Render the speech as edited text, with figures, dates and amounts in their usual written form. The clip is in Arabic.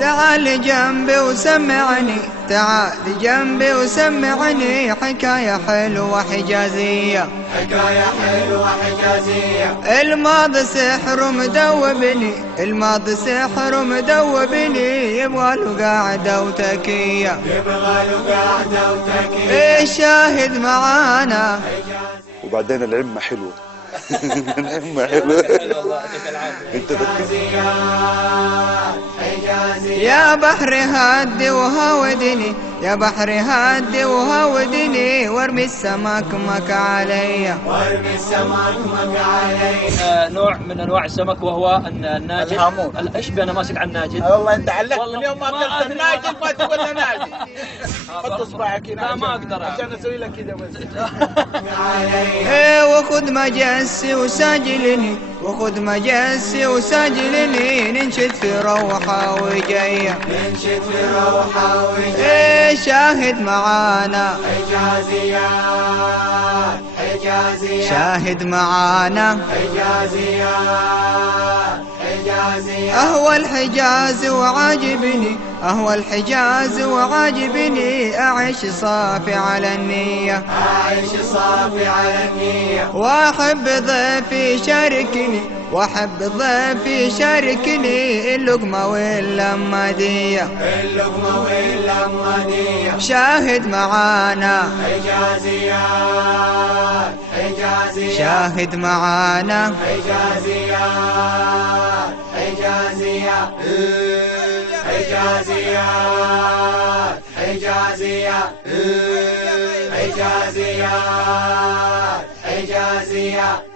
تعال جنبي وسمعني، تعال جنبي وسمعني حكاية حلوة حجازية، حكاية حلوة حجازية. الماضي سحر مدوبني، الماضي سحر مدوبني، يبغى له قاعدة وتكية، يبغى له قاعدة وتكية. الشاهد معانا. وبعدين العمة حلوة. العمة حلوة. يا بحر هدي وهاودني، يا بحر هدي وهاودني، وارمي السمك علي، وارمي السمك علي. نوع من انواع السمك وهو الناجد. الهامون. ايش انا ماسك على الناجد؟ والله انت علقت من يوم ما اكلت الناجد ما تقول له ناجد. حط اصبعك هنا. لا ما اقدر عشان اسوي لك كذا بس. وخذ مجسي وسجلني، وخذ مجسي وسجلني، ننشد في روحة وجاية، ننشد في روحة وجاية. شاهد معانا. حجازيات حجازيات. شاهد معانا. حجازيات حجازيات. أهوى الحجاز وعاجبني، أهوى الحجاز وعاجبني، أعيش صافي على النية، أعيش صافي على النية. وأحب ضيفي شاركني، وأحب ضيفي شاركني، اللقمة واللمادية، اللقمة واللمادية. شاهد معانا. حجازيات حجازيات. شاهد معانا. حجازيات حجازيات. حجازيات حجازيات. حجازيات حجازيات.